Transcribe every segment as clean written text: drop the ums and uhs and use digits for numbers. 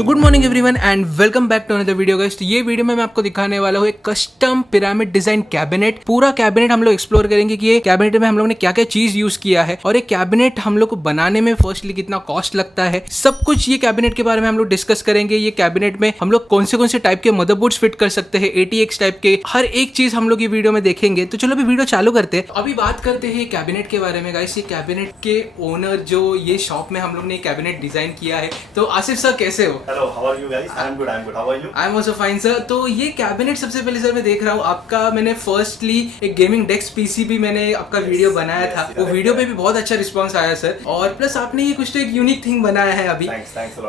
So good morning everyone and welcome back to another video guys. ये video में मैं आपको दिखाने वाला हूँ एक कस्टम पिरामिड डिजाइन कैबिनेट। पूरा कैबिनेट हम लोग एक्सप्लोर करेंगे कि ये कैबिनेट में हम लोग ने क्या क्या चीज यूज किया है और एक कैबिनेट हम लोग को बनाने में फर्स्टली कितना कॉस्ट लगता है, सब कुछ ये कैबिनेट के बारे में हम लोग डिस्कस करेंगे। ये कैबिनेट में हम लोग कौन से टाइप के मदरबोर्ड्स फिट कर सकते हैं, ATX टाइप के, हर एक चीज हम लोग ये वीडियो में देखेंगे। तो चलो अभी वीडियो चालू करते हैं। अभी बात करते हैं कैबिनेट के बारे में गाइस। ये कैबिनेट के ओनर जो ये शॉप में हम लोग ने कैबिनेट डिजाइन किया है। तो आसिफ सर कैसे हो? Hello, how are you guys? I am good, how are you? I am also fine sir. तो ये कैबिनेट सबसे पहले सर मैं देख रहा हूँ आपका, मैंने फर्स्टली एक गेमिंग डेस्क पीसी भी मैंने आपका वीडियो बनाया था, वो वीडियो पे भी बहुत अच्छा रिस्पांस आया सर। और प्लस आपने ये कुछ तो एक यूनिक थिंग बनाया है अभी।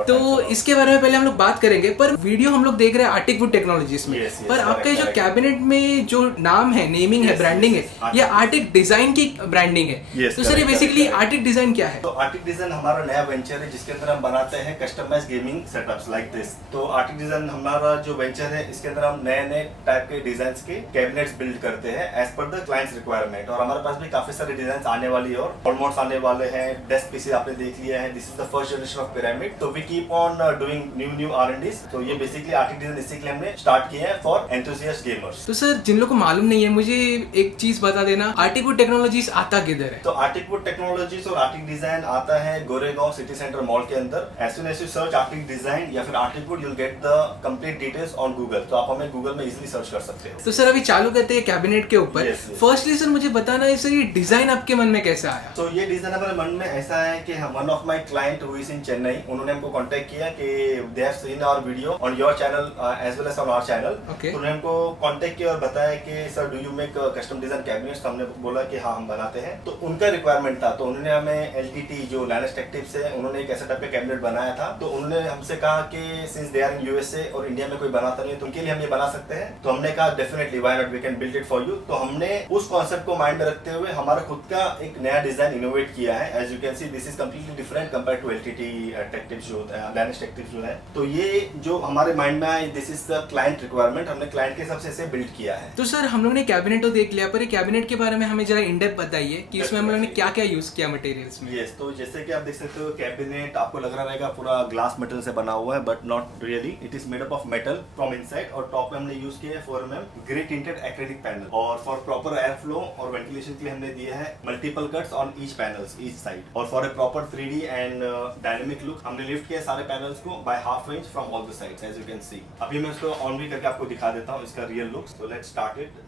तो इसके बारे में पहले हम लोग बात करेंगे, पर वीडियो हम लोग देख रहे हैं आर्टिक वुड टेक्नोलॉजीज में। पर आपका जो कैबिनेट में जो नाम है, नेमिंग है, ब्रांडिंग है, ये आर्टिक डिजाइन की ब्रांडिंग है। तो सर ये बेसिकली आर्टिक डिजाइन क्या है? तो आर्टिक डिजाइन हमारा नया वेंचर है जिसके अंदर हम बनाते हैं customized gaming setups like this. तो आर्टिक डिजाइन हमारा जो वेंचर है, इसके अंदर हम नए नए टाइप के डिजाइन के कैबिनेट्स बिल्ड करते हैं as per the clients requirement. और हमारे पास भी काफी सारे डिजाइन आने वाली है और ऑलमोस्ट आने वाले हैं। डेस्क पीसी आपने देख लिया है, this is the first generation of pyramid. तो we keep on doing new R&Ds। तो ये बेसिकली आर्टिक डिजाइन इसी के लिए हमने स्टार्ट किया है फॉर एंथुसियास्ट गेमर्स। तो सर जिन लोगों को मालूम नहीं है, मुझे एक चीज बता देना, आर्टिक वुड टेक्नोलॉजीज आता किधर है? तो आर्टिक वुड टेक्नोलॉजीज और आर्टिक डिजाइन आता है गोरेगांव सिटी सेंटर मॉल के अंदर। As soon as you search Arctic Design या फिर Arctic Wood, you'll get the complete details on Google। तो आप हमें गूगल में इजीली सर्च कर सकते हो। तो सर अभी चालू करते हैं कैबिनेट के ऊपर। फर्स्टली सर मुझे बताना है सर, ये डिजाइन आपके मन में कैसे आया? तो ये डिजाइन हमारे मन में ऐसा है कि one of my client who is in Chennai, उन्होंने हमको कांटेक्ट किया कि they have seen our video on your channel as well as on our channel. तो उन्होंने हमको कांटेक्ट किया और बताया कि sir do you make custom design cabinets? हमने बोला कि हाँ हम बनाते हैं। तो उनका रिक्वायरमेंट था, तो उन्होंने हमें LTT जो लैनेस्ट टेक्टिव्स है, उन्होंने एक ऐसा टाइप का कैबिनेट बनाया था। तो उन्होंने हमसे कहा कि since they are in USA और इंडिया में कोई बनाता नहीं है, तो उनके लिए हम ये बना सकते हैं। तो हमने कहा definitely why not, we can build it for you. तो हमने उस कॉन्सेप्ट को माइंड में रखते हुए हमारा खुद का एक नया डिजाइन इनोवेट किया है। As you can see this is completely different compare to LTT टेक्टिव्स जो होता है, लैनेस्ट टेक्टिव्स जो है। तो ये जो हमारे माइंड में आया, this is the client requirement, हमने क्लाइंट के हिसाब से इसे बिल्ड किया है। तो सर हम लोग ने कैबिनेट तो देख लिया, पर ये कैबिनेट के बारे में हमें जरा इन डेप्थ बताइए कि इसमें हम लोग ने क्या क्या यूज किया मटेरियल्स में। यस, तो जैसे कि आप देख सकते हो कैबिनेट आपको लग रहा रहेगा पूरा ग्लास मेटल से बना हुआ है, but not really. It is made up of metal from inside. और टॉप में हमने यूज किया है 4mm grey tinted acrylic panel. और फॉर प्रॉपर एयर फ्लो और वेंटिलेशन के लिए हमने दिया है multiple cuts on each panels each side. और for a proper 3D and dynamic look हमने लिफ्ट किया सारे पैनल्स को by half inch from all the sides as you can सी। अभी मैं इसको ऑन भी करके आपको दिखा देता हूँ इसका रियल लुक्स। तो let's start it.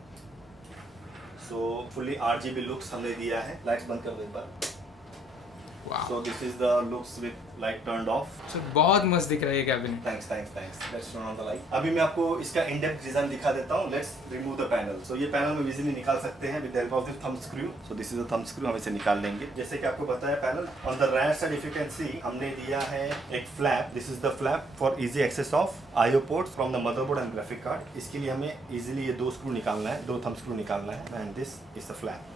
So fully RGB looks हमने दिया है। लाइट्स बंद कर दो एक बार। So this is the looks with light turned off। So, बहुत मस्त दिख रहा है ये cabinet. Thanks। Let's turn on the light। अभी मैं आपको इसका in-depth डिजाइन दिखा देता हूँ। Let's remove the panel। So ये पैनल में इजीली निकाल सकते हैं with the help of the thumb screw। So this is the thumb screw, हम इसे निकाल लेंगे। जैसे कि आपको बताया panel on the right side if you can see, हमने दिया है एक flap। This is the flap for easy access of IO ports from the motherboard and graphic card। इसके लिए हमें easily ये दो स्क्रू निकालना है, दो thumb screw निकालना है। And this is the flap।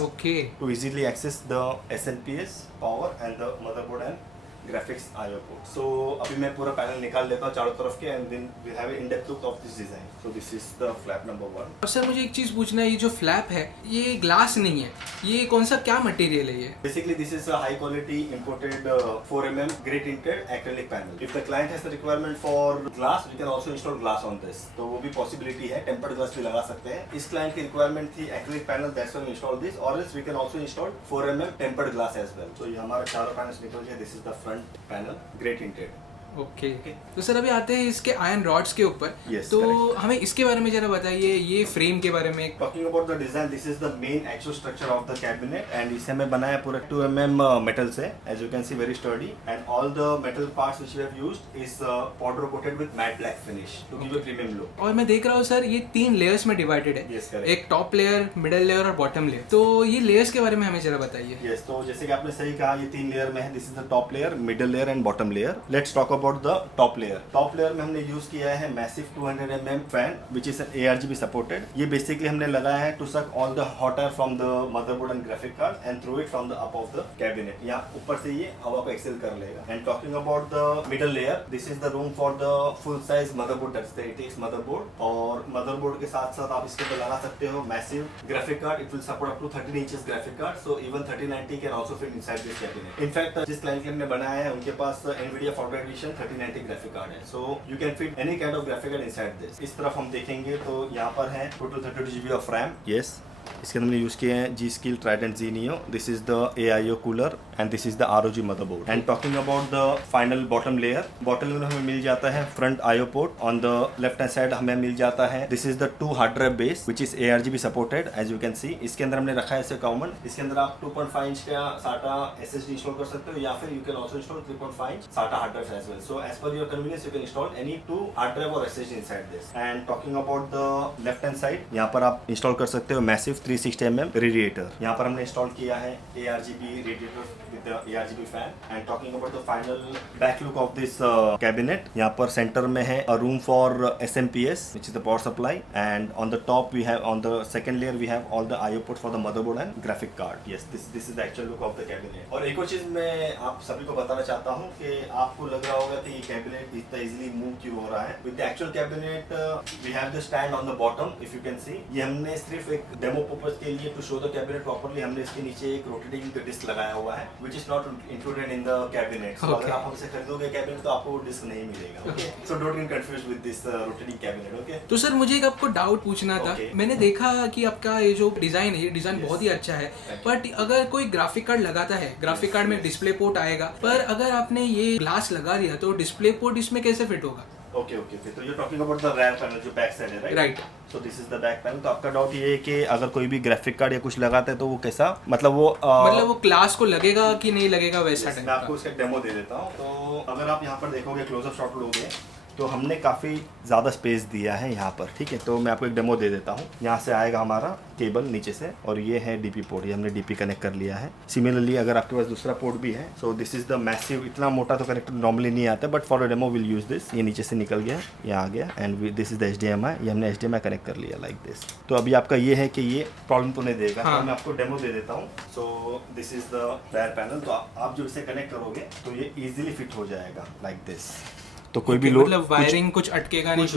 Okay। To easily access the SNPS power and the motherboard and graphics IO port। So अभी मैं पूरा पैनल निकाल लेता हूँ चारों तरफ के, and then we'll have an in-depth look of this design। So this is the flap number 1। और सर मुझे एक चीज पूछना है, ये जो फ्लैप है ये ग्लास नहीं है, ये कौन सा क्या मटेरियल है ये? Basically this is a high quality imported 4mm grey tinted acrylic panel। If the client has the requirement for glass, we can also install glass on this। तो वो भी possibility है, tempered glass भी लगा सकते हैं। इस client की requirement थी acrylic panel, that's why we install this। or else we can also install 4mm tempered glass as well। So ये हमारा चारों panels निकल गए। This is the front panel grey tinted. Okay. तो सर अभी आते हैं इसके आयरन रॉड्स के ऊपर। तो हमें इसके बारे में जरा बताइए, ये फ्रेम के बारे में। Talking about the design, this is the main actual structure of the cabinet and इसे हमें बनाया पूरा 2mm मेटल से। As you can see very sturdy and all the metal parts which we have used is powder coated with matte black finish to give a premium look. और मैं देख रहा हूँ सर ये 3 लेयर्स में divided है। yes, एक top layer, middle layer और बॉटम लेयर। तो ये लेयर्स के बारे में हमें जरा बताइए। यस, तो जैसे कि आपने सही कहा, ये 3 लेयर में है। This is the top layer, middle layer and bottom layer. Let's talk about the top layer में हमने यूज किया है massive 200mm fan which is ARGB supported. ये बेसिकली हमने लगाया है to suck all the hot air from the motherboard and graphic card and through it from the up of the cabinet. यहाँ ऊपर से ये हवा को एक्सेल कर लेगा। And talking about the middle layer, this is the room for the full size motherboard, that's the ATX motherboard. और motherboard के साथ साथ आप इसके ऊपर लगा सकते हो massive graphic card. It will support up to 13 inches graphic card, so even 3090 can also fit inside this cabinet. In fact जिस क्लाइंट के हमने बनाया है उनके पास NVIDIA 4th edition Snapdragon 3090 graphic card है, so you can fit any kind of graphic card inside this. इस तरफ हम देखेंगे तो यहाँ पर है total 32GB of RAM. Yes, इसके अंदर हमने यूज किए हैं G-Skill Trident Zenio। This is the AIO cooler and this is the ROG motherboard. And talking about the final bottom layer, bottom layer हमें मिल जाता है front IO port. On the left hand side हमें मिल जाता है this is the 2 hard drive base which is ARGB supported as you can see. इसके अंदर हमने रखा है इसे कॉमन। इसके अंदर आप 2.5 इंच का SATA SSD इंस्टॉल कर सकते हो या फिर you can also install 3.5 inch SATA hard drive as well. So as per your convenience you can install any 2 hard drive और SSD inside this. And talking about the left hand side, यहाँ पर आप install कर सकते हो massive 360mm radiator. यहाँ पर हमने इंस्टॉल किया है ARGB radiator with ARGB fan. And talking about the final back look of this cabinet, यहाँ पर सेंटर में है अ room for SMPS which is the power supply, and on the top we have, on the second layer we have all the IO ports for the motherboard and graphic card. Yes, this is the actual look of the cabinet। और एक और चीज मैं आप सभी को बताना चाहता हूँ कि आपको लग रहा होगा कि ये कैबिनेट इतना इजीली मूव क्यों हो रहा है। With the actual cabinet we have the stand on the bottom, if you can see. ये हमने सिर्फ एक डेमो पर्पस के लिए to show the cabinet properly हमने इसके नीचे एक रोटेटिंग डिस्क लगाया हुआ है which is not included in the cabinet। So अगर आप हमसे खरीदोगे कैबिनेट तो आपको डिस्क नहीं मिलेगा। Okay? So don't get confused with this rotating cabinet। Okay? तो सर मुझे एक आपको डाउट पूछना था। मैंने देखा कि आपका ये जो डिजाइन है, ये डिजाइन बहुत ही अच्छा है, बट अगर कोई ग्राफिक कार्ड लगाता है, ग्राफिक कार्ड में डिस्प्ले पोर्ट आएगा, पर अगर आपने ये ग्लास लगा दिया तो डिस्प्ले पोर्ट इसमें कैसे फिट होगा? ओके, तो you talking about the RAM panel जो बैक साइड है, right? So this is the back panel. तो आपका डाउट ये है कि अगर कोई भी ग्राफिक कार्ड या कुछ लगाता है तो वो कैसा, मतलब वो क्लास को लगेगा कि नहीं लगेगा वैसा टाइप। मैं आपको उसका डेमो दे देता हूँ। तो अगर आप यहाँ पर देखोगे, क्लोजअप शॉट लोगे तो हमने काफ़ी ज़्यादा स्पेस दिया है यहाँ पर, ठीक है। तो मैं आपको एक डेमो दे देता हूँ। यहाँ से आएगा हमारा केबल नीचे से, और ये है DP पोर्ट, ये हमने DP कनेक्ट कर लिया है। सिमिलरली अगर आपके पास दूसरा पोर्ट भी है, so this is the massive. इतना मोटा तो कनेक्टर नॉर्मली नहीं आता, but for a demo will use this. ये नीचे से निकल गया, ये आ गया, and this is the HDMI। ये हमने HDMI कनेक्ट कर लिया लाइक दिस। तो अभी आपका ये है कि ये प्रॉब्लम तो नहीं देगा। तो मैं आपको डेमो दे देता हूँ। So this is the back panel. तो आप जो इसे कनेक्ट करोगे तो ये इजीली फिट हो जाएगा लाइक दिस। तो कोई भी लोड, मतलब वायरिंग कुछ अटकेगा नहीं, कुछ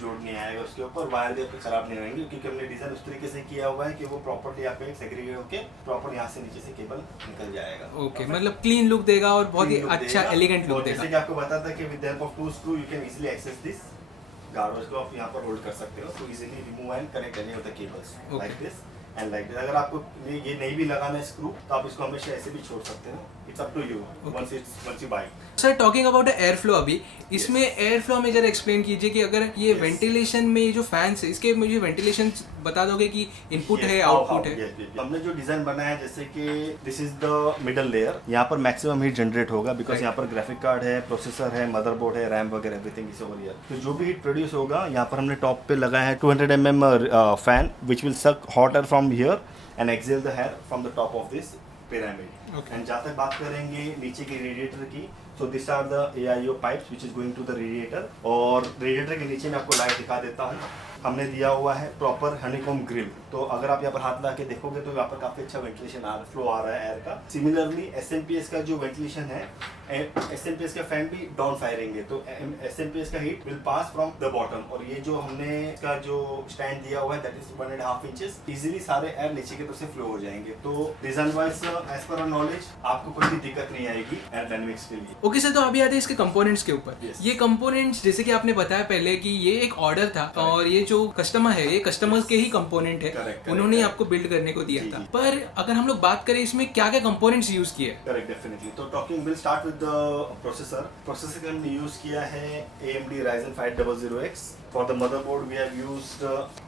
लोड नहीं आएगा उसके ऊपर। वायर भी आपके खराब नहीं रहेंगे क्योंकि हमने डिजाइन उस तरीके से किया हुआ है कि वो प्रॉपर्ली आपको सेग्रीगेट होके प्रॉपर यहाँ से नीचे से केबल निकल जाएगा। ओके, मतलब क्लीन लुक देगा और बहुत ही अच्छा एलिगेंट लुक देगा। जैसे कि आपको बताता है कि with the help of 2 screw you can easily access this guard को आप यहाँ पर होल्ड कर सकते हो। तो easily remove and connect any of the cables like this and like this. अगर आपको ये नहीं भी लगाना है स्क्रू तो आप इसको हमेशा ऐसे भी छोड़ सकते हो। It's up to you once you buy. Sir talking about air flow, अभी इसमें एयर फ्लो में जरा एक्सप्लेन कीजिए कि अगर ये वेंटिलेशन में ये जो फैंस है, इसके मुझे वेंटिलेशन बता दोगे कि इनपुट है आउटपुट है? हमने जो डिजाइन बनाया है, जैसे कि this is the middle layer, यहाँ पर मैक्सिमम हीट जनरेट होगा बिकॉज यहाँ पर ग्राफिक कार्ड है, प्रोसेसर है, मदरबोर्ड है, रैम वगैरह एवरीथिंग इज ओवर हियर। तो जो भी हीट प्रोड्यूस होगा, यहाँ पर हमने टॉप पे लगाया है 200 mm fan which will suck hot air from here and exhale the air from the top of this pyramid. And जहाँ तक बात करेंगे नीचे के रेडिएटर की, so this are the AIO pipes which is going to the radiator. और radiator के नीचे मैं आपको लाइट दिखा देता हूँ। हमने दिया हुआ है प्रॉपर हनीकॉम्ब ग्रिल। तो अगर आप यहाँ पर हाथ ला के देखोगे तो यहाँ पर काफी अच्छा वेंटिलेशन फ्लो आ रहा है एयर का। सिमिलरली SMPS का जो वेंटिलेशन है, SMPS का फैन भी डाउन फायरिंग है, तो SMPS का heat will pass from the bottom. और ये जो हमने इसका जो स्टैंड दिया हुआ है दैट इज 1.5 इंचेस, इजीली सारे एयर नीचे की तरफ से फ्लो हो जाएंगे। तो design wise as per knowledge आपको कोई भी दिक्कत नहीं आएगी एयरडायनेमिक्स के लिए। ओके सर, तो अभी आते हैं इसके कंपोनेंट्स के ऊपर। ये कंपोनेंट्स जैसे कि आपने बताया पहले कि ये एक ऑर्डर था और ये जो कस्टमर है, ये कस्टमर्स के ही कंपोनेंट है, उन्होंने आपको बिल्ड करने को दिया था। पर अगर हम लोग बात करें इसमें क्या क्या कंपोनेंट्स यूज किए? Correct, definitely. तो talking will start with the processor का हमने यूज किया है AMD Ryzen 500X। For the motherboard, we have used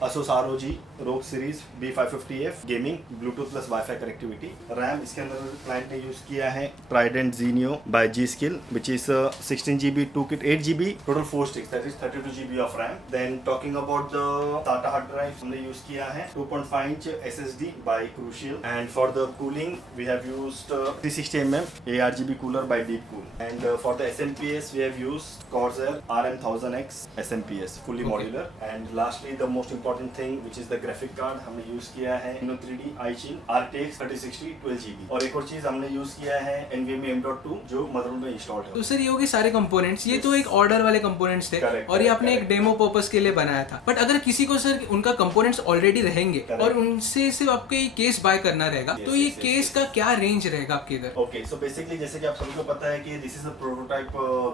Asus ROG ROG Series B550F Gaming Bluetooth plus Wi-Fi connectivity। RAM इसके अंदर client ने use किया है Trident Zenio by G-Skill, which is 16GB 2 8GB total 4 sticks, that is 32GB of RAM। Then talking about the SATA hard drive, हमने use किया है 2.5 inch SSD by Crucial। And for the cooling, we have used 360mm ARGB cooler by Deepcool। And for the SMPS, we have used Corsair RM1000X SMPS fully modular। And lastly the most important thing which is the graphic card, हमने use किया है Inno3D iChill RTX 3060 12GB। और एक और चीज हमने use किया है NVMe M.2 जो मदरबोर्ड में इंस्टॉल्ड है। तो सर ये होगी सारे कंपोनेंट्स, ये तो एक ऑर्डर वाले कंपोनेंट्स थे और ये आपने एक डेमो पर्पस के लिए बनाया था। बट अगर किसी को सर उनका कंपोनेंट्स ऑलरेडी रहेंगे और उनसे सिर्फ आपको ये केस बाय करना रहेगा, तो ये केस का क्या रेंज रहेगा आपके इधर? ओके, सो बेसिकली जैसे कि आप सभी को पता है कि this is a prototype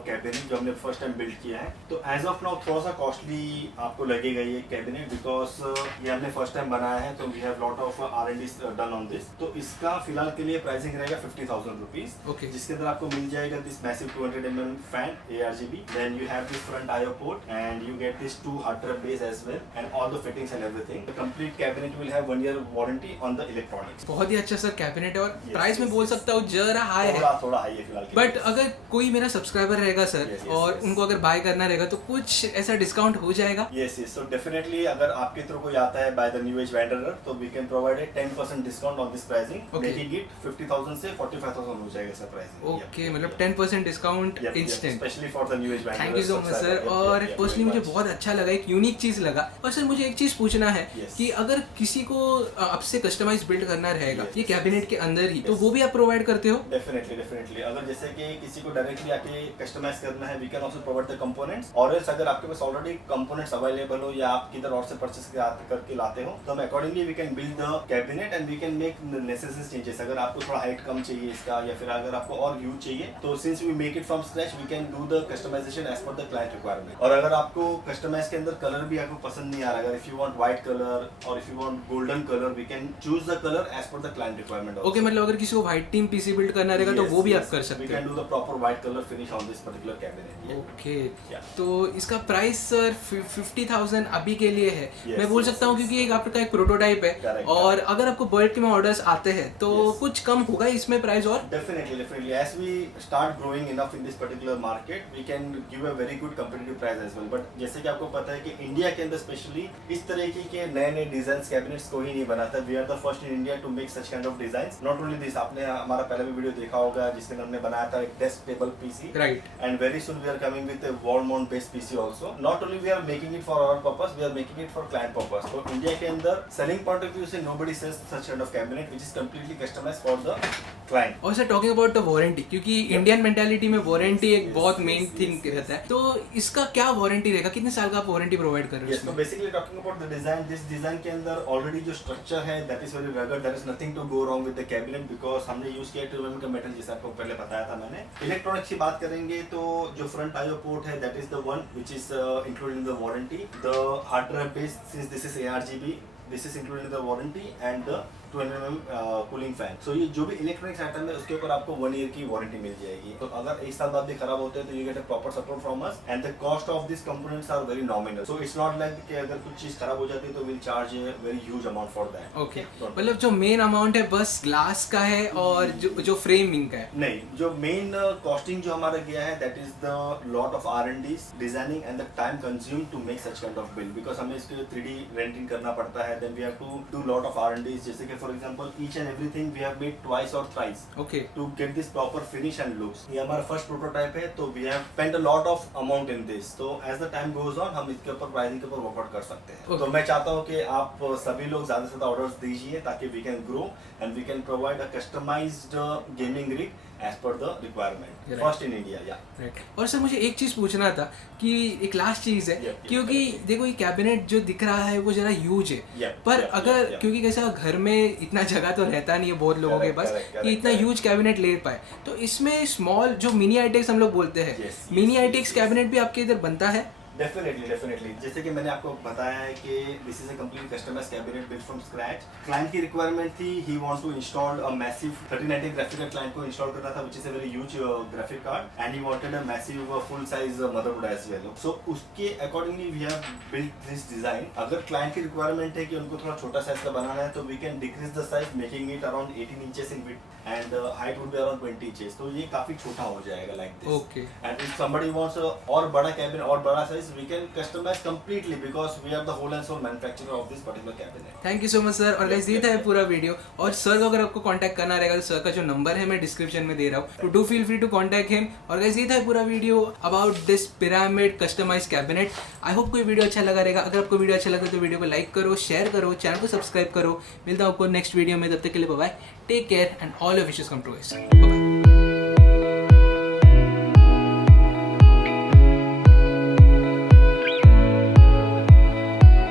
cabinet जो हमने फर्स्ट टाइम बिल्ड किया है। तो एज ऑफ नाउ थोड़ा सा कॉस्टली आपको लगेगा ये कैबिनेट, बिकॉज ये हमने फर्स्ट टाइम बनाया है, तो we have lot of R&D done on this. तो इसका फिलहाल के लिए प्राइसिंग रहेगा 50,000 रुपीज, जिसके अंदर आपको मिल जाएगा this massive 200 mm fan ARGB, then you have this front IO port and you get this 2 hard trap base as well and all the fittings and everything. The complete cabinet will have 1 year warranty on the electronics. बहुत ही अच्छा sir cabinet है, और price में बोल सकता हूँ जरा high है, थोड़ा हाई है फिलहाल। बट अगर कोई मेरा सब्सक्राइबर रहेगा सर और उनको अगर बाय करना रहेगा तो कुछ ऐसा डिस्काउंट हो जाएगा? यस, सो डेफिनेटली अगर आपके थ्रू कोई आता है by the new age vendor, तो we can provide a 10% discount on this pricing, making it 50,000 से 45,000 हो जाएगा सर प्राइसिंग। ओके, मतलब 10% discount instant, specially for the new age vendor. Thank you so much sir. और personally मुझे बहुत अच्छा लगा, एक यूनिक चीज लगा। और सर मुझे एक चीज पूछना है कि अगर किसी को आपसे कस्टमाइज बिल्ड करना रहेगा ये कैबिनेट के अंदर ही, तो वो भी आप प्रोवाइड करते हो? डेफिनेटली अगर जैसे कि किसी को डायरेक्टली आके कस्टमाइज करना है, we can also provide the components, और एल्स अगर आपके पास ऑलरेडी कंपोनेंट्स अवेलेबल हो या आप किधर और से परचेस करके लाते हो, तो हम accordingly we can build the cabinet and we can make necessary changes. अगर आपको थोड़ा हाइट कम चाहिए इसका, या फिर अगर आपको और ह्यूज चाहिए, तो since we make it from scratch we can do the customization as per the client requirement. और अगर आपको कस्टमाइज के अंदर कलर भी आपको पसंद नहीं आ रहा, अगर if you want white colour और if you want golden colour, we can choose the colour as per the client requirement. Okay, मतलब अगर किसी को व्हाइट टीम पीसी बिल्ड करना रहेगा तो वो भी आप कर सकते हैं। We can do the proper white colour finish on this particular cabinet. Okay, तो इसका प्राइस सर 50,000 अभी के लिए है, मैं बोल सकता हूँ, क्योंकि एक आपका एक प्रोटोटाइप है, और अगर आपको बल्क में ऑर्डर्स आते हैं तो कुछ कम होगा इसमें प्राइस? और definitely as we start growing enough in this particular market, we can give a very good competitive price as well. But जैसे कि आपको पता है कि इंडिया के अंदर स्पेशली इस तरीके के नए डिजाइन कैबिनेट्स कोई नहीं बनाता। We are the first in India to make such kind of designs. Not only this, आपने हमारा पहला भी वीडियो देखा होगा जिसमें हमने बनाया था एक desk table PC, right, and very soon we are coming with a wall mount based PC also. Not only we are making it for our purpose, we are making it for client purpose. तो India के अंदर selling point of view से nobody sells such kind of cabinet which is completely customised for the client. और sir talking about the warranty, क्योंकि Indian mentality में warranty एक बहुत main thing रहता है, तो इसका क्या वारंटी रहेगा? कितने साल का आप वारंटी प्रोवाइड कर रहे हो? तो basically talking about the design, this design के अंदर ऑलरेडी जो स्ट्रक्चर है that is very rugged, there is nothing to go wrong with the cabinet, because हमने यूज किया 2 mm का मेटल, जैसे आपको पहले बताया था मैंने। इलेक्ट्रॉनिक्स की बात करेंगे तो जो फ्रंट IO पोर्ट है that is the one which is included in the warranty. The hard drive base, since this is ARGB, this is included in the warranty, and the 200 mm cooling fan. So ये जो भी electronics item है उसके ऊपर आपको 1 year की warranty मिल जाएगी। तो अगर 1 साल बाद भी खराब होते हैं तो you get a proper support from us, and the cost of this components are very nominal. So it's not like कि अगर कुछ चीज खराब हो जाती है तो will charge a very huge amount for that. Okay, मतलब जो मेन अमाउंट है बस ग्लास का है और जो फ्रेमिंग का है? नहीं, जो मेन कॉस्टिंग जो हमारा गया है that is the lot of R&Ds, designing and the time consume to make such kind of build, because हमें इसके 3D रेंडरिंग करना पड़ता है, then we have to do lot of R&Ds, जैसे कि for example each and everything we have made twice or thrice, okay, to get this proper finish and looks. ये हमारा first prototype है, तो we have spent a lot of amount in this. तो as the time goes on हम इसके ऊपर pricing के ऊपर वर्कआउट कर सकते हैं। तो मैं चाहता हूँ कि आप सभी लोग ज़्यादा से ज़्यादा ऑर्डर्स दीजिए ताकि we can grow and we can provide a customized gaming rig as per the requirement, first in India, yeah. Right. और सर मुझे एक चीज़ पूछना था कि एक लास्ट चीज़ है, क्योंकि देखो ये कैबिनेट जो दिख रहा है वो जरा ह्यूज है, पर अगर क्योंकि कैसा घर में इतना जगह तो रहता नहीं है बहुत लोगों के पास कि इतना ह्यूज कैबिनेट ले पाए, तो इसमें स्मॉल जो मिनी आईटेक्स हम लोग बोलते हैं, मिनी आईटेक्स कैबिनेट भी आपके इधर बनता है? डेफिनेटली जैसे कि मैंने आपको बताया है कि this is a complete customize cabinet built from scratch. Client की रिक्वायरमेंट थी, he wants to install a massive 3090 graphic card, client को इंस्टॉल करना था which is a very huge graphic card, and he wanted a massive full size motherboard as well. So उसके accordingly we have built this design. अगर client की requirement है कि उनको थोड़ा छोटा साइज का बनाना है तो we can decrease the size, making it around 18 inches in width and height would be around 20 inches, तो ये काफी छोटा हो जाएगा like this. Okay, and if somebody wants और बड़ा कैबिनेट और बड़ा size, we can customize completely because we are the whole and sole manufacturer of this particular cabinet. Thank you so much sir. और गाइस ये था पूरा video, और sir को अगर आपको कांटेक्ट करना रहेगा तो सर का जो नंबर है मैं डिस्क्रिप्शन में दे रहा हूँ, तो do feel free to contact him. और गाइस ये था पूरा video about this pyramid customize cabinet. I hope कोई वीडियो अच्छा लगा रहेगा। अगर आपको वीडियो अच्छा लगा तो वीडियो को लाइक करो, शेयर करो, चैनल को सब्सक्राइब करो। मिलता हूँ आपको नेक्स्ट वीडियो में, तब तक के लिए bye bye, take care and all your wishes come true. Bye bye.